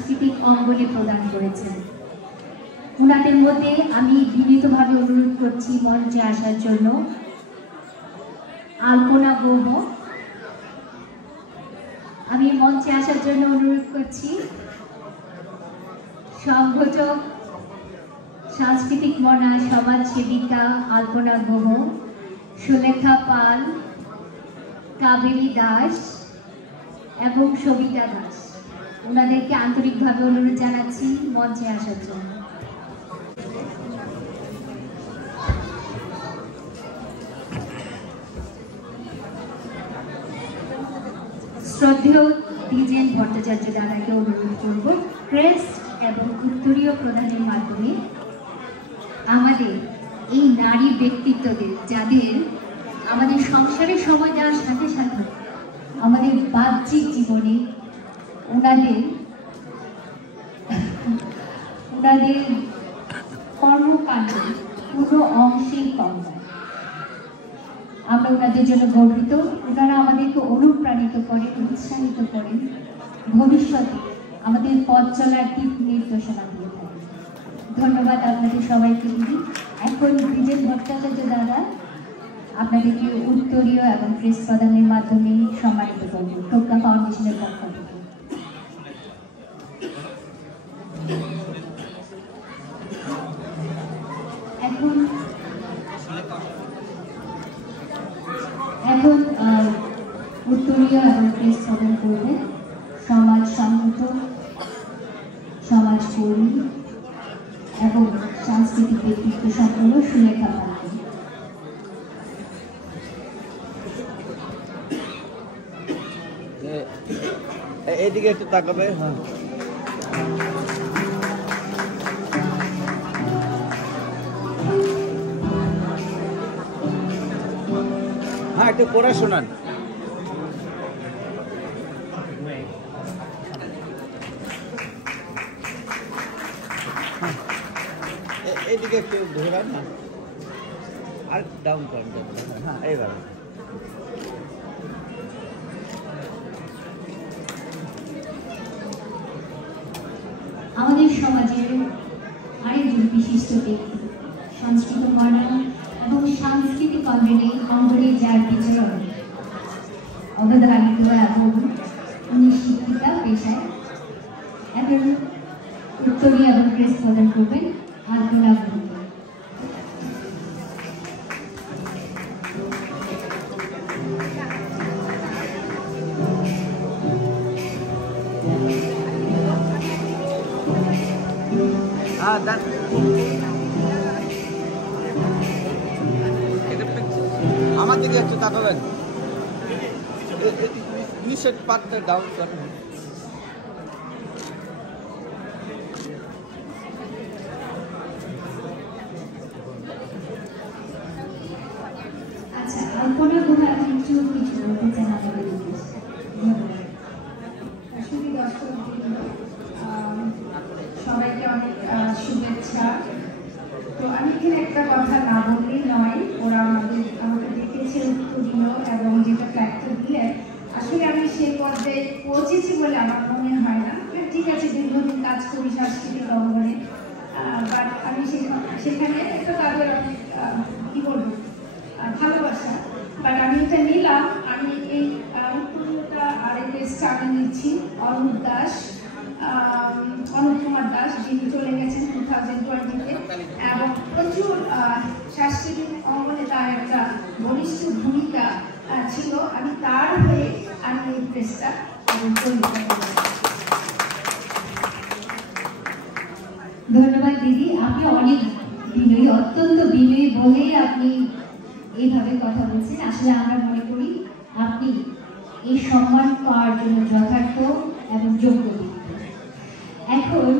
সাংস্কৃতিক অঙ্গনে প্রদান করেছেন। ওনাদের মধ্যে আমি বিনীতভাবে অনুরোধ করছি মঞ্চে আসার জন্য আলপনা গুহ। আমি মঞ্চে আসার জন্য অনুরোধ করছি সংগঠক, সাংস্কৃতিক মনা, সমাজসেবিকা আলপনা গুহ, সুলেখা পাল, কাবেরী দাস এবং সবিতা দাস। ওনাদেরকে আন্তরিকভাবে অনুরোধ জানাচ্ছি মঞ্চে আসার জন্য। শ্রদ্ধেয় দ্বিজেন ভট্টাচার্য দাদাকে অনুরোধ করব ক্রেস্ট এবং উত্তরীয় প্রদানের মাধ্যমে আমাদের এই নারী ব্যক্তিত্বদের, যাদের আমাদের সংসারের সময় দেওয়ার সাথে সাথে আমাদের বাহ্যিক জীবনে ওনাদের কর্মকাণ্ড পুরো অংশেই কম হয়। আমরা ওনাদের জন্য গর্বিত। ওনারা আমাদেরকে অনুপ্রাণিত করেন, উৎসাহিত করেন, ভবিষ্যতে আমাদের পথ চলার দিক নির্দেশনা দিয়ে থাকেন। ধন্যবাদ আপনাদের সবাইকে দিদি। এখন দ্বিজেন ভট্টাচার্য দাদা আপনাদেরকে উত্তরীয় এবং ক্রেস্ট প্রদানের মাধ্যমে সম্মানিত করব টোকা ফাউন্ডেশনের পক্ষ থেকে। এখন উত্তরীয় এবং ক্রেস্ট প্রদান করবেন সমাজ সংগঠক, সমাজকর্মী এবং সাংস্কৃতিক ব্যক্তিত্ব সম্পন্ন সুলেখা পাল। এদিকে একটু তাকাবে। হ্যাঁ, একটু পড়ে শোনান। এদিকে একটু ঘোরান না, আর ডাউন করেন। হ্যাঁ, এইবার আমাদের সমাজের আরেকজন বিশিষ্ট ব্যক্তি, সংস্কৃত মনা এবং সাংস্কৃতিক অঙ্গনে যার বিচরণ অবদানিত এবং উনি শিক্ষিকা পেশায়। এখন উত্তরীয় এবং ক্রেস্ট প্রদান করবেন আলপনা গুহ। আমার দিকে একটু তাকাবেন। নিচের পাতটা ডাউন করেন। আচ্ছা, আলপনা গুহ আপনি কিছু বলতে চান আমাদের উদ্দেশ্যে? আসলে দর্শক সবাইকে অনেক শুভেচ্ছা। তো আমি এখানে একটা কথা না বললেই নয়, ওরা আমাকে দেখেছে উত্তরীয় এবং যেটা ফ্যাক্টর দিলে আসলে আমি সেই পর্যায়ে পৌঁছেছি বলে আমার মনে হয় না। ঠিক আছে, দীর্ঘদিন কাজ করি সাংস্কৃতিক অঙ্গনে, বাট আমি সেখানে একটা তাদের অনেক কী বলবো ভালোবাসা, বাট আমি এটা নিলাম। আমি এই উত্তরীয়টা আর এই টেস্টটা আমি নিচ্ছি অনুপ কুমার দাস, যিনি চলে গেছেন 2020-তে এবং প্রচুর সাংস্কৃতিক অঙ্গনে তার একটা বলিষ্ঠ ভূমিকা ছিল। আমি তার হয়ে আমি এই টেস্টটা ধন্যবাদ দিদি। আপনি অনেক বিনয়ী, অত্যন্ত বিনয়ী বলে আপনি এইভাবে কথা বলছেন। আসলে আমরা মনে করি আপনি এই সম্মান পাওয়ার জন্য যথার্থ এবং যোগ্য। এখন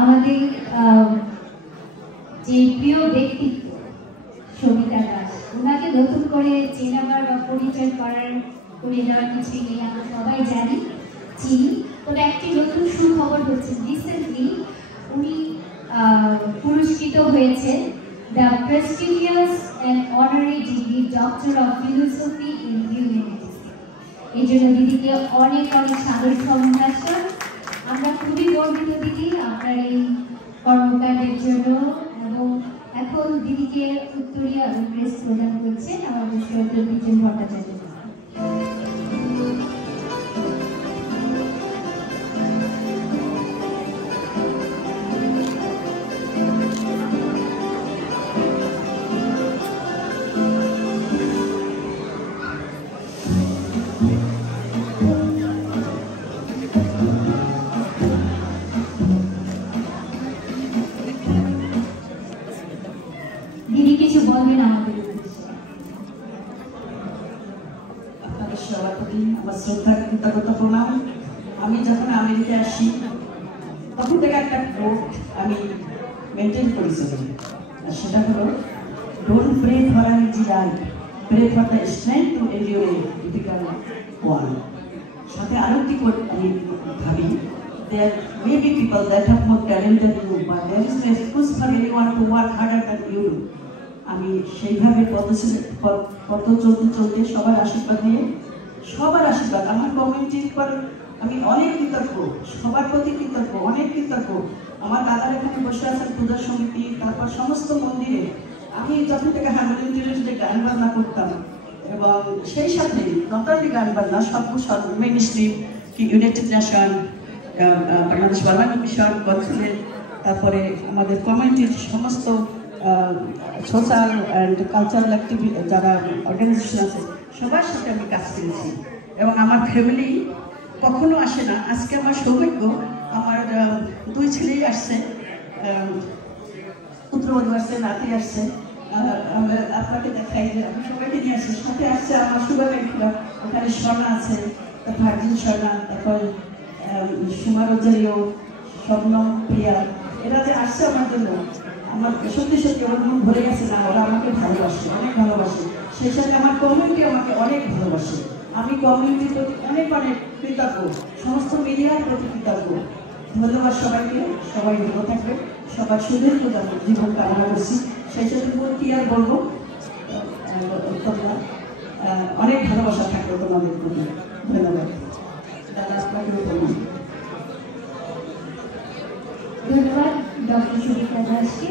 আমাদের যে প্রিয় ব্যক্তিত্ব সবিতা দাস, ওনাকে নতুন করে চেনাবার বা পরিচয় করে দেওয়ার কিছুই নেই। আমরা সবাই জানি, চিনি। তবে একটি নতুন সুখবর হচ্ছে, রিসেন্টলি উনি পুরস্কৃত হয়েছে the prestigious and honorary degree doctor of philosophy in humanities. এই জন্য দিদিকে অনেক অনেক সাদর সম্ভাষণ। আমরা খুবই গর্বিত দিদি আপনার এই কর্মকাণ্ডের জন্য। এবং এখন দিদিকে উত্তরীয় ক্রেস্ট প্রদান করছেন আমাদের শ্রদ্ধেয় বিজন ভট্টাচার্য। দিদি কিছু বলবেন আমাদের উদ্দেশ্যে। আপনাদের সবার প্রতি আমার শ্রদ্ধা কৃতজ্ঞতা প্রণাম। আমি যখন আমেরিকায় আসি তখন থেকে একটা কোট আমি মেনটেন করি চলি, আর সেটা হলো don't pray for an easy life, pray for the strength to endure a difficult one. সাথে আরেকটি কোট আমি ভাবি, there may be people that have more talent than you, but there is no excuse for anyone to work harder than you do. আমি সেইভাবে পথ চলতে সবার আশীর্বাদ নিয়ে, সবার আশীর্বাদ আমার কমিউনিটির পর আমি অনেক কৃতজ্ঞ, সবার প্রতি কৃতজ্ঞ, অনেক কৃতজ্ঞ। আমার দাদার এখানে বসে আছেন পূজা সমিতি, তারপর সমস্ত মন্দিরে আমি যখন থেকে হারমোনিয়াম যে গান বাজনা করতাম, এবং সেই সাথে নটালি গান বাজনা সব মেইন স্ট্রিম কি United nation, Bangladesh Bangla mission, consulate, তারপরে আমাদের কমিউনিটির সমস্ত সোশ্যাল অ্যান্ড কালচারাল অ্যাক্টিভিটি যারা অর্গানাইজেশন আছে সবার সাথে আমি কাজ করেছি। এবং আমার ফ্যামিলি কখনো আসে না, আজকে আমার সৌভাগ্য আমার 2 ছেলেই আসছে, পুত্রবধূ আসছে, নাতি আসছে। আপনাকে দেখাই যে আমি সবাইকে নিয়ে আসছি, সাথে আসছে আমার শুভাকাঙ্ক্ষীরা, ওখানে স্বর্ণা আছে, ভার্জিন স্বর্ণা, তারপর সুমা রোজারিও, স্বপ্ন, প্রিয়া, এরা যে আসছে আমার জন্য, আমার সত্যি সত্যি আমার মন ভরে গেছে না। ওরা আমাকে ভালোবাসে, অনেক ভালোবাসে, সেই সাথে আমার কমিউনিটি আমাকে অনেক ভালোবাসে। আমি কমিউনিটির প্রতি অনেক অনেক কৃতজ্ঞ, সমস্ত মিডিয়ার প্রতি কৃতজ্ঞ। ধন্যবাদ সবাইকে, সবাই ভালো থাকবে, সবার সুদীর্ঘ জীবন কামনা করছি। সেই সাথে কি আর বলবো, তোমরা অনেক ভালোবাসা থাকবে তোমাদের প্রতি। ধন্যবাদ দাদা, আপনাকে বলুন। ধন্যবাদ ডক্টর সুদীপ্তা দাসকে।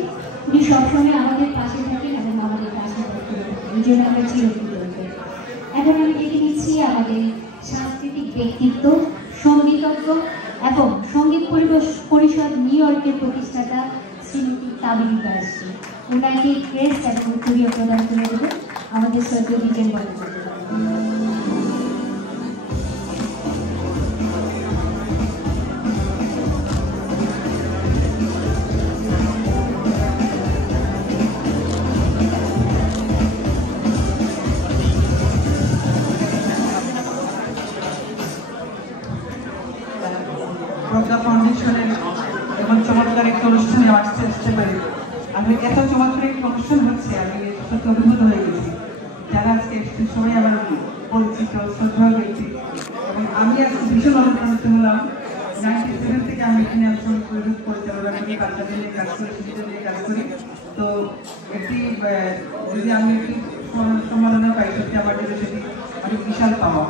উনি সবসময় আমাদের পাশে থাকেন এবং আমাদের পাশে থাকেন, এই জন্য আমরা চিরকৃতজ্ঞ। এখন আমি ডেকে নিচ্ছি আমাদের সাংস্কৃতিক ব্যক্তিত্ব, সঙ্গীতজ্ঞ এবং সঙ্গীত পরিষদ নিউ ইয়র্কের প্রতিষ্ঠাতা শ্রীমতী কাবেরী দাসকে। ওনাকে ক্রেস্ট এবং উত্তরীয় প্রদান করে দেবেন আমাদের শ্রদ্ধেয় বিজন ভট্টাচার্য। প্রজ্ঞা ফাউন্ডেশনের এমন চমৎকার একটা অনুষ্ঠানে আসতে পারি, আমি এত চমৎকার একটা অনুষ্ঠান হচ্ছে, আমি সত্যি অভিভূত হয়ে গেছি। যারা আজকে এসছে সবাই আমার পরিচিত শ্রদ্ধেয় ব্যক্তি, এবং আমি আজকে ভীষণ অনুপ্রাণিত হলাম। 97 থেকে আমি এখানে আসলে পরিচালনা করি, বাচ্চাদের নিয়ে কাজ করি, শিশুদের নিয়ে কাজ করি। তো একটি যদি আমি একটি সম্মাননা পাই, সত্যি আমার জন্য সেটি অনেক বিশাল পাওয়া।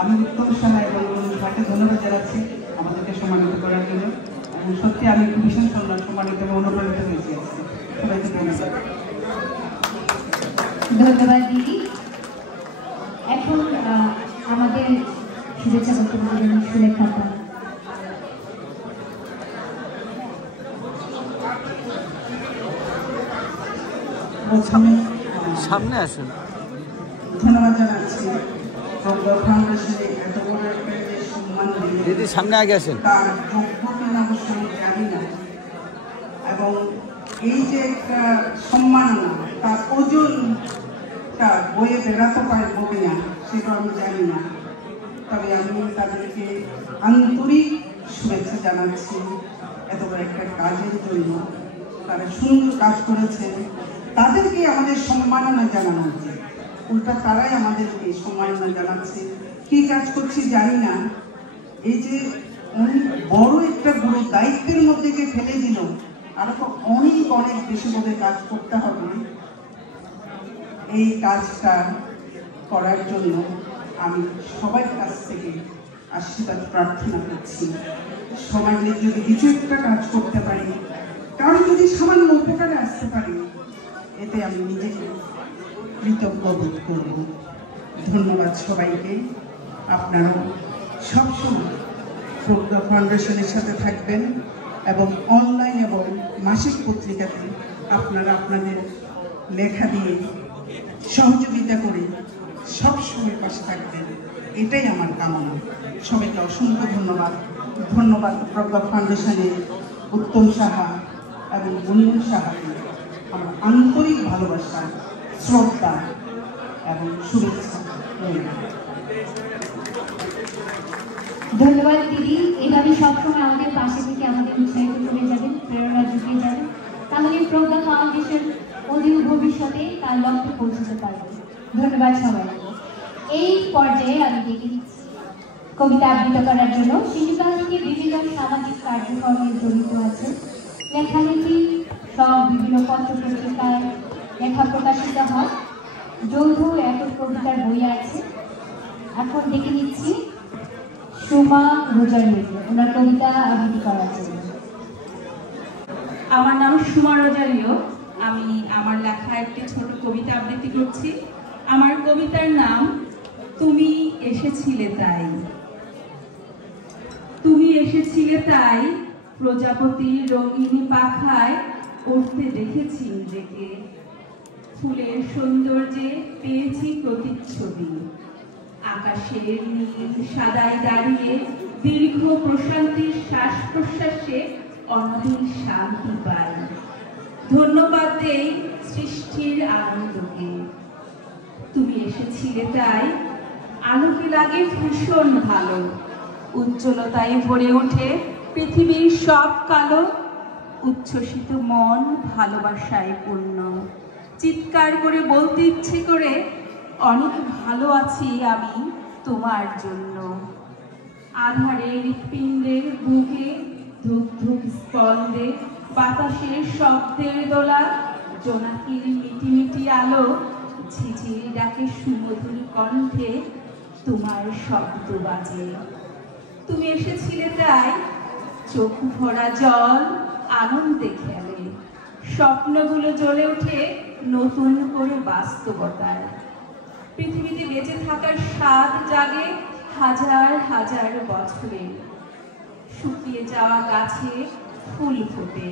আমি উত্তম সময় তাকে ধন্যবাদ জানাচ্ছি আমাদেরকে সম্মানিত করার জন্য। সত্যি আমি ভীষণ সম্মানিত এবং অনুপ্রাণিত হয়েছি। সবাইকে ধন্যবাদ। ধন্যবাদ দিদি। এখন আমাদের শুভেচ্ছা বক্তব্য দেবেন সুলেখা পাল। সামনে আসুন। ধন্যবাদ জানাচ্ছি প্রজ্ঞা ফাউন্ডেশনে এত বড় একটা যে সম্মান দিলেন, দিদি সামনে আগে আসেন। তার যোগ্য কিনা অবশ্য আমি জানি না, এবং এই যে একটা সম্মাননা তার ওজনটা বয়ে বেড়াতে পারবো কিনা সেটা আমি জানি না। তবে আমি তাদেরকে আন্তরিক শুভেচ্ছা জানাচ্ছি এত বড় একটা কাজের জন্য। তারা সুন্দর কাজ করেছে, তাদেরকে আমাদের সম্মাননা জানানো উচিত। উল্টা তারাই আমাদেরকে সম্মাননা জানাচ্ছে। কি কাজ করছি জানি না, এই যে অনেক বড় একটা বড় দায়িত্বের মধ্যে যে ফেলে দিল, আরো তো অনেক অনেক বেশি করে কাজ করতে হবে। এই কাজটা করার জন্য আমি সবার কাছ থেকে আশীর্বাদ প্রার্থনা করছি। সবাই মিলে যদি কিছু একটা কাজ করতে পারি, কারো যদি সামান্য উপকারে আসতে পারি, এতে আমি নিজেকে কৃতজ্ঞ বোধ করব। ধন্যবাদ সবাইকে। আপনারাও সবসময় প্রজ্ঞা ফাউন্ডেশনের সাথে থাকবেন এবং অনলাইন এবং মাসিক পত্রিকাতে আপনারা আপনাদের লেখা দিয়ে সহযোগিতা করে সবসময় পাশে থাকবেন, এটাই আমার কামনা। সবাইকে অসংখ্য ধন্যবাদ। ধন্যবাদ প্রজ্ঞা ফাউন্ডেশনের উত্তম সাহা এবং মুনমুন সাহাকে আমার আন্তরিক ভালোবাসা, শ্রদ্ধা এবং শুভেচ্ছা। ধন্যবাদ দিদি, এভাবে সবসময় আমাদের পাশে থেকে আমাদের উৎসাহিত করে যাবেন, প্রেরণা জুগিয়ে যাবেন, তাহলে প্রজ্ঞা ফাউন্ডেশন অদূর ভবিষ্যতে তার লক্ষ্যে পৌঁছতে পারবে। ধন্যবাদ সবাইকে। এই পর্যায়ে আমি ডেকে দিচ্ছি কবিতা আবৃত্তি করার জন্য। শিশুকাল থেকে বিভিন্ন সামাজিক কার্যক্রমে জড়িত আছে, লেখালেখি সব বিভিন্ন পত্র পত্রিকায় লেখা প্রকাশিত হয়, যৌথ একক কবিতার বই আছে। এখন ডেকে নিচ্ছি সুমা রোজারিওকে ওনার কবিতা আবৃত্তি করার জন্য। আমার নাম সুমা রোজারিও। আমি আমার লেখা একটি ছোট কবিতা আবৃত্তি করছি। আমার কবিতার নাম তুমি এসেছিলে তাই। তুমি এসেছিলে তাই, প্রজাপতির রঙিন পাখায় উঠতে দেখেছি নিজেকে। ফুলের সৌন্দর্যে পেয়েছি প্রতিচ্ছবি। আকাশের নীল সাদায় দাঁড়িয়ে দীর্ঘ প্রশান্তির শ্বাস প্রশ্বাসে অনধিক শান্তি পাই। ধন্যবাদ দেই সৃষ্টির আনন্দকে। তুমি এসেছিলে তাই, আলোকে লাগে ভীষণ ভালো। উজ্জ্বলতায় ভরে ওঠে পৃথিবীর সব কালো। উচ্ছ্বসিত মন ভালোবাসায় পূর্ণ। চিৎকার করে বলতে ইচ্ছে করে, অনেক ভালো আছি আমি তোমার জন্য। আধারে হৃৎপিণ্ডের বুকে ধুক ধুক স্পন্দে, বাতাসের শব্দের দোলা, জোনাকির মিটিমিটি আলো, ঝিঝিরি ডাকে সুমধুর কণ্ঠে তোমার শব্দ বাজে। তুমি এসেছিলে তাই, চোখ ভরা জল আনন্দে খেলে। স্বপ্নগুলো জ্বলে ওঠে নতুন করে বাস্তবতায়। পৃথিবীতে বেঁচে থাকার স্বাদ জাগে হাজার হাজার বছরে। শুকিয়ে যাওয়া গাছে ফুল ফোটে,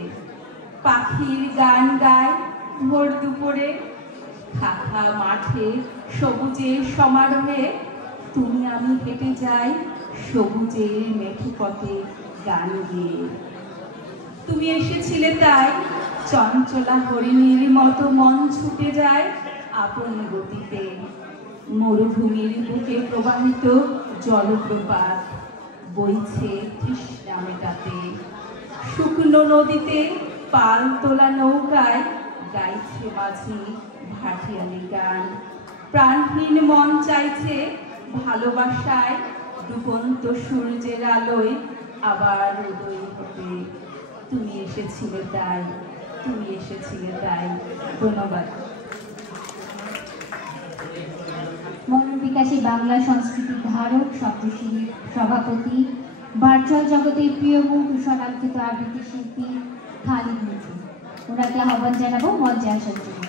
পাখির গান গায় ভোর দুপুরে। ফাঁকা মাঠে সবুজের সমারোহে তুমি আমি হেঁটে যাই সবুজের মেঠো পথে গান গেয়ে। তুমি এসেছিলে তাই, চঞ্চলা হরিণীর মতো মন ছুটে যায় আপন গতিতে। মরুভূমির বুকে প্রবাহিত জলপ্রপাত বইছে তৃষ্ণা মেটাতে। শুকনো নদীতে পাল তোলা নৌকায় গাইছে মাঝি ভাটিয়ালি গান। প্রাণহীন মন চাইছে ভালোবাসায় ডুবন্ত সূর্যের আলোয় আবার উদয় হতে। তুমি এসেছিলে তাই, তুমি এসেছিলে তাই। ধন্যবাদ। মনোবিকাশী বাংলা সংস্কৃতির ধারক, সপ্তশির সভাপতি, ভার্চুয়াল জগতের প্রিয় মুখ, স্বনামকৃত আবৃত্তি শিল্পী খালিদ মিঠু, ওনাকে আহ্বান জানাবো মঞ্চে আসার জন্য।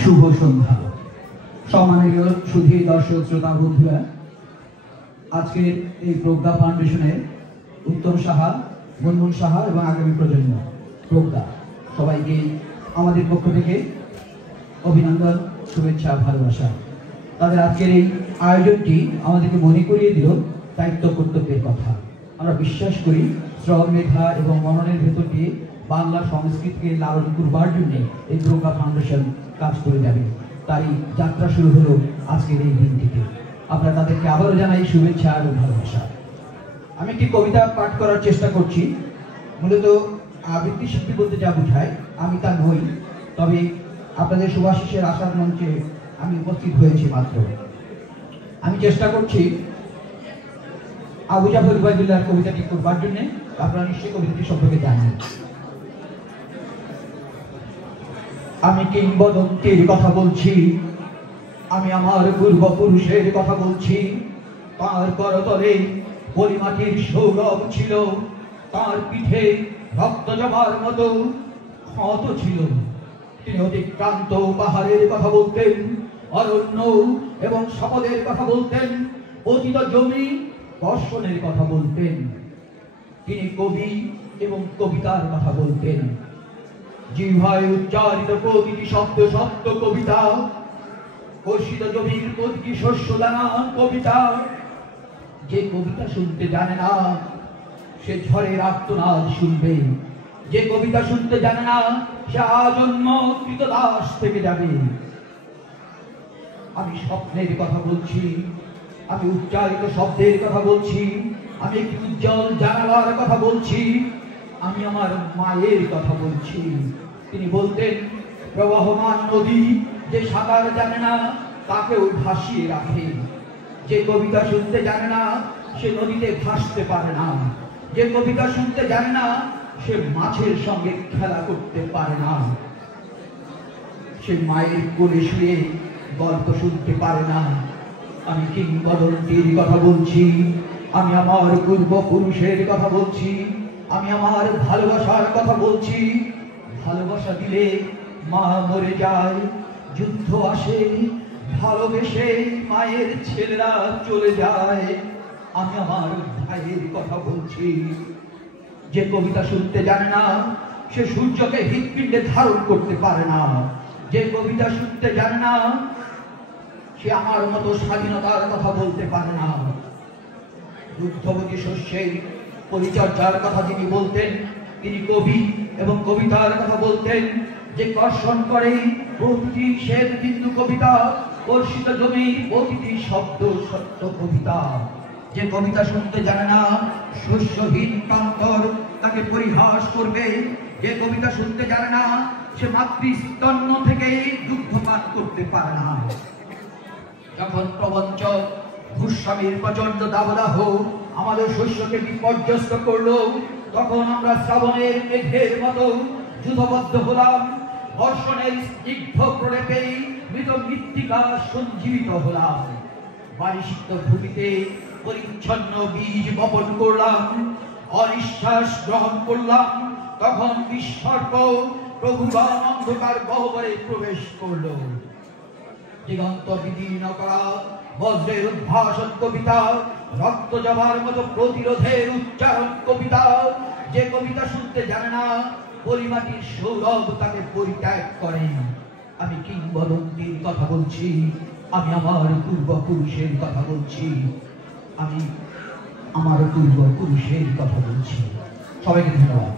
শুভ সন্ধ্যা। সম্মানীয় সুধী দর্শক শ্রোতা বন্ধুরা, আজকের এই প্রজ্ঞা ফাউন্ডেশনের উত্তম সাহা, মুনমুন সাহা এবং আগামী প্রজন্ম প্রজ্ঞা সবাইকে আমাদের পক্ষ থেকে অভিনন্দন, শুভেচ্ছা, ভালোবাসা। তাদের আজকের এই আয়োজনটি আমাদেরকে মনে করিয়ে দিল দায়িত্ব কর্তব্যের কথা। আমরা বিশ্বাস করি শ্রম, মেধা এবং মননের ভেতর দিয়ে বাংলা সংস্কৃতিকে লালন করবার জন্য এই প্রজ্ঞা ফাউন্ডেশন কাজ করে যাবে। তাই যাত্রা শুরু হলো আজকের এই দিনটিতে। আমরা তাদেরকে আবারও জানাই শুভেচ্ছা এবং ভালোবাসা। আমি একটি কবিতা পাঠ করার চেষ্টা করছি। মূলত আবৃত্তি শিল্পী বলতে যা বোঝায় আমি তা নই, তবে আপনাদের শুভাশিসের আশার মঞ্চে আমি উপস্থিত হয়েছি মাত্র। আমি চেষ্টা করছি আবু জাফর উবাইদুল্লাহর কবিতাটি করবার জন্য। আপনারা নিশ্চয়ই কবিতাটি সম্পর্কে জানেন। আমি কিংবদন্তির কথা বলছি, আমি আমার পূর্বপুরুষের কথা বলছি। তার করতলে পরিমাটির সৌরভ ছিল, তার পিঠে রক্ত জমার মতো ক্ষত ছিল। তিনি অতিক্রান্ত পাহাড়ের কথা বলতেন, অরণ্য এবং শপথের কথা বলতেন, অতীত জমি বর্ষণের কথা বলতেন। তিনি কবি এবং কবিতার কথা বলতেন। জিহ্বায় উচ্চারিত প্রতিটি শব্দ সত্য কবিতা, কর্ষিত জমির প্রতিটি শস্য দানা কবিতা। যে কবিতা শুনতে জানে না সে ঝড়ের আর্তনাদ শুনবে, যে কবিতা শুনতে জানে না সে আজন্ম কৃতদাস থেকে যাবে। আমি স্বপ্নের কথা বলছি, আমি উচ্চারিত শব্দের কথা বলছি, আমি একটি উজ্জ্বল জানালার কথা বলছি, আমি আমার মায়ের কথা বলছি। তিনি বলতেন, প্রবাহমান নদী যে সাঁতার জানে না তাকেও ভাসিয়ে রাখে। যে কবিতা শুনতে জানে না সে নদীতে ভাসতে পারে না। যে কবিতা শুনতে জানে না সে মাছের সঙ্গে খেলা করতে পারে না। সে মায়ের কোলে শুয়ে গল্প শুনতে পারে না। আমি কিংবদন্তির কথা বলছি, আমি আমার পূর্বপুরুষের কথা বলছি, আমি আমার ভালোবাসার কথা বলছি। ভালোবাসা দিলে মা মরে যায়, যুদ্ধ আসে, ভালোবেসে মায়ের ছেলেরা চলে যায়। আমি আমার ভাইয়ের কথা বলছি। যে কবিতা শুনতে জানে না সে সূর্যকে হৃৎপিণ্ডে ধারণ করতে পারে না। যে কবিতা শুনতে জানে না সে আমার মতো স্বাধীনতার কথা বলতে পারে না। দুগ্ধবতী শস্যের পরিচর্যার কথা যিনি বলতেন তিনি কবি এবং কবিতার কথা বলতেন। যে কর্ষণ করে প্রতিটি শ্বেত বিন্দু কবিতা, কর্ষিত জমির প্রতিটি শব্দ সত্য কবিতা। যে কবিতা শুনতে জানে না শস্যহীন প্রান্তর তাকে পরিহাস করবে। যে কবিতা শুনতে জানে না সে মাতৃস্তন্য থেকে দুগ্ধপান করতে পারে না। যখন প্রবঞ্চ ভূস্বামীর প্রচন্ড দাবদাহ আমাদের শস্যকে বিপর্যস্ত করলো, তখন আমরা শ্রাবণের মেঘের মতো যুদ্ধবদ্ধ হলাম। বর্ষণের স্নিগ্ধ প্রলেপে মৃত মৃত্তিকা সঞ্জীবিত হলাম। বারিশিত ভূমিতে পরিচ্ছন্ন বীজ বপন করলাম, অনিশ্বাস গ্রহণ করলাম। তখন বিসর্প প্রভুগণ অন্ধকার গহ্বরে প্রবেশ করল। দিগন্ত বিদীর্ণ করা বজ্রের উদ্ভাসন কবিতা, রক্ত জমার মতো প্রতিরোধের উচ্চারণ কবিতা। যে কবিতা শুনতে জানে না পরিমাটির সৌরভ তাকে পরিত্যাগ করে। আমি কিংবদন্তির কথা বলছি, আমি আমার পূর্বপুরুষের কথা বলছি, আমি আমার পূর্বপুরুষের কথা বলছি। সবাইকে ধন্যবাদ।